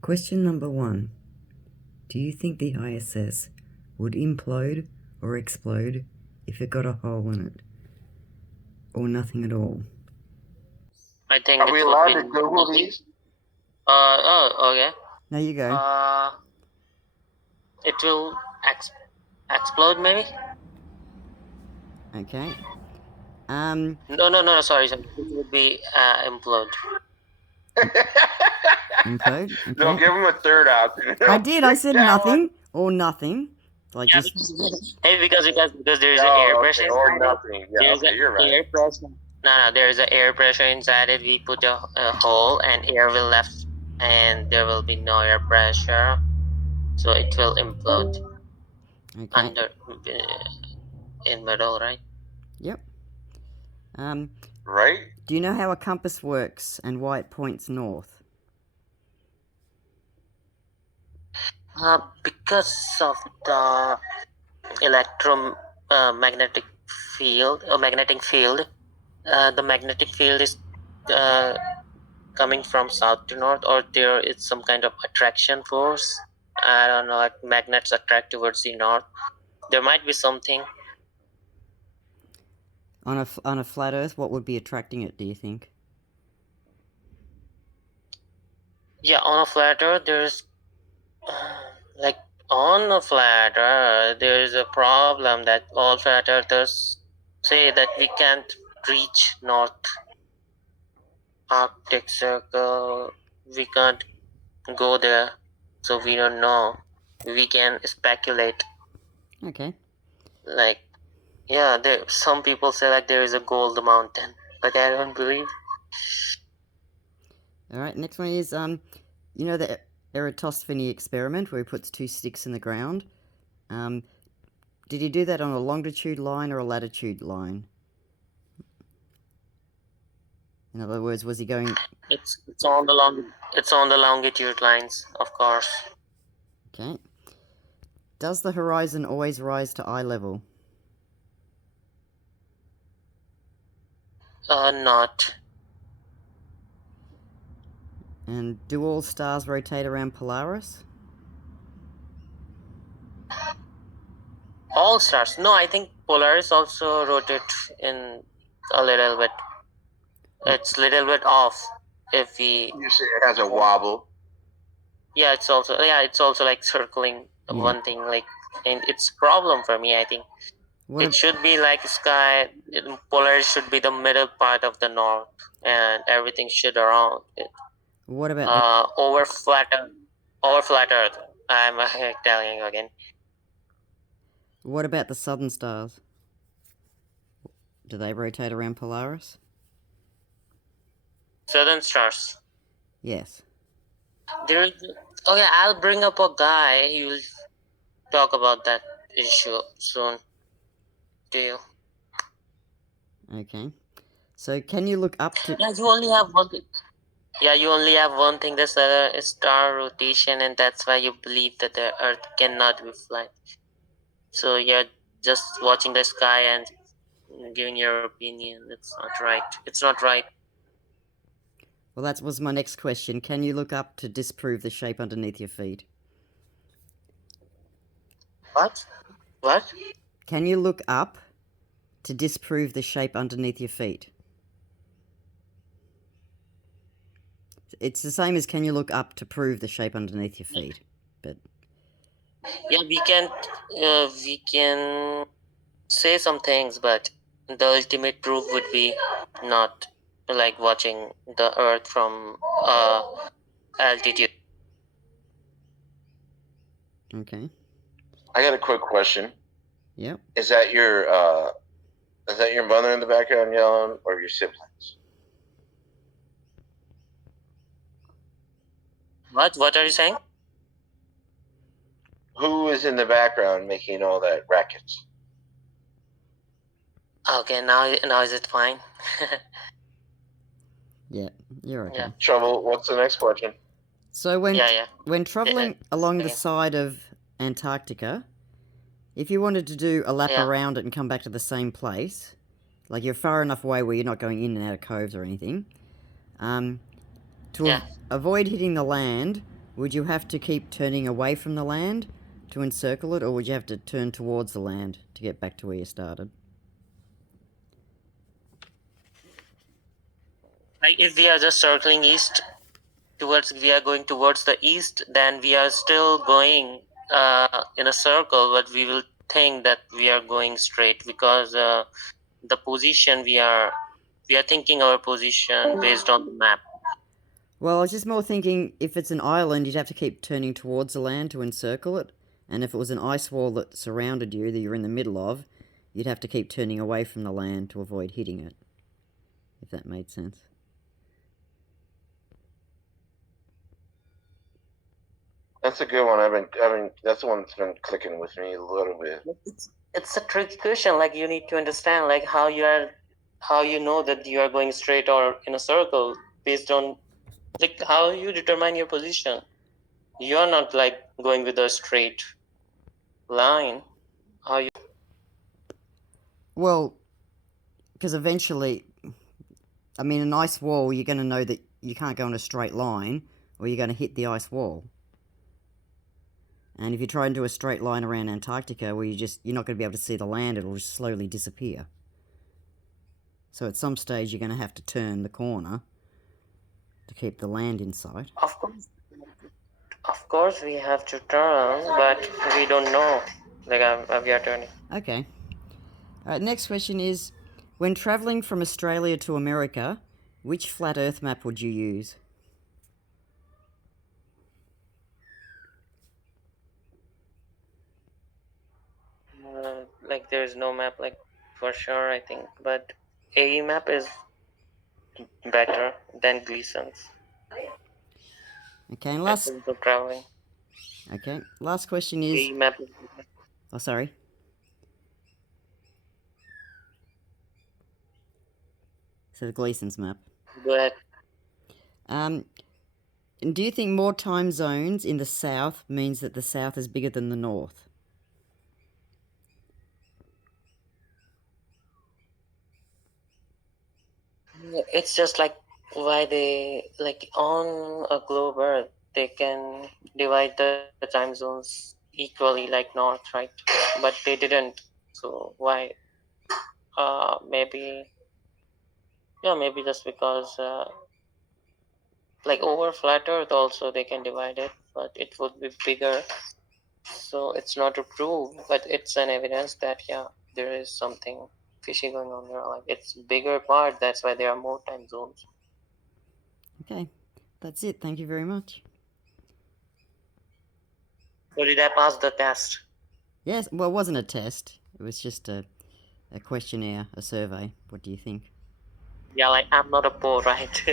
Question number 1. Do you think the ISS would implode or explode if it got a hole in it? Or nothing at all? I think Are we allowed to Google these? Okay. There you go. It will explode maybe? Okay. No, sorry. It will be implode. Implode? Okay. No, give him a third option. I did. I said nothing or nothing. Like Yeah, just. because there's an air pressure or inside it. nothing. Yeah, There's okay, you're right. air pressure. No, there's an air pressure inside it. We put a hole and air will left, and there will be no air pressure, so it will implode Okay. under in middle, right? Yep. Right? Do you know how a compass works and why it points north? Because of the electromagnetic field or magnetic field. The magnetic field is coming from south to north, or there is some kind of attraction force. I don't know, like magnets attract towards the north. There might be something. On a flat Earth, what would be attracting it, do you think? Yeah, on a flat earth, there's like on a flat earth, there's a problem that all flat earthers say that we can't reach north Arctic Circle. We can't go there, so we don't know. We can speculate. Okay. Like, yeah, some people say like there is a gold mountain, but I don't believe. Alright, next one is, you know the Eratosthenes experiment where he puts 2 sticks in the ground? Did he do that on a longitude line or a latitude line? In other words, was he going... It's on the longitude lines, of course. Okay. Does the horizon always rise to eye level? Not. And do all stars rotate around Polaris? All stars. No, I think Polaris also rotates in a little bit. It's a little bit off if we... You say it has a wobble. Yeah, it's also like circling one thing, like, and it's a problem for me, I think. It should be like sky. Polaris should be the middle part of the north, and everything should around it. What about over flat Earth? I'm telling you again. What about the southern stars? Do they rotate around Polaris? Southern stars. Yes. Okay, I'll bring up a guy. He will talk about that issue soon. Do you? Okay. So can you look up to... Yeah, you only have one thing. Yeah, you only have one thing, that's star rotation, and that's why you believe that the Earth cannot be flat. So you're just watching the sky and giving your opinion. It's not right. It's not right. Well, that was my next question. Can you look up to disprove the shape underneath your feet? What? What? Can you look up to disprove the shape underneath your feet? It's the same as can you look up to prove the shape underneath your feet, but... Yeah, we can say some things, but the ultimate proof would be not like watching the Earth from altitude. Okay. I got a quick question. Yep. Is that your mother in the background yelling, or your siblings? What are you saying? Who is in the background making all that racket? Okay, now is it fine? Yeah, you're okay. Yeah. Trouble. What's the next question? So when traveling along the side of Antarctica, if you wanted to do a lap around it and come back to the same place, like you're far enough away where you're not going in and out of coves or anything, to avoid hitting the land, would you have to keep turning away from the land to encircle it, or would you have to turn towards the land to get back to where you started? Like if we are just circling east we are going towards the east, then we are still going in a circle, but we will think that we are going straight because the position we are thinking our position based on the map. Well, I was just more thinking if it's an island, you'd have to keep turning towards the land to encircle it, and if it was an ice wall that surrounded you that you're in the middle of, you'd have to keep turning away from the land to avoid hitting it, if that made sense. That's a good one. That's the one that's been clicking with me a little bit. It's a tricky question. Like you need to understand, like how you know that you are going straight or in a circle based on like how you determine your position. You are not like going with a straight line. How you? Well, because eventually, I mean, an ice wall, you're going to know that you can't go in a straight line, or you're going to hit the ice wall. And if you try and do a straight line around Antarctica, where you're not going to be able to see the land, it'll just slowly disappear. So at some stage, you're going to have to turn the corner to keep the land in sight. Of course, we have to turn, but we don't know. Like we are turning. Okay. Next question is, when travelling from Australia to America, which flat Earth map would you use? Like there's no map, like for sure, I think, but AE map is better than Gleason's. Okay, and last. Traveling. Okay, last question is. AE map. Oh, sorry. So the Gleason's map. Go ahead. Do you think more time zones in the south means that the south is bigger than the north? It's just like why they like on a globe Earth they can divide the time zones equally like north, right? But they didn't. So why? Maybe just because like over flat Earth also they can divide it, but it would be bigger. So it's not a proof, but it's an evidence that there is something fishy going on there. Like it's bigger part, that's why there are more time zones. Okay, that's it. Thank you very much. So did I pass the test? Yes, well, it wasn't a test. It was just a questionnaire, a survey. What do you think? Yeah, like I'm not a pro, right?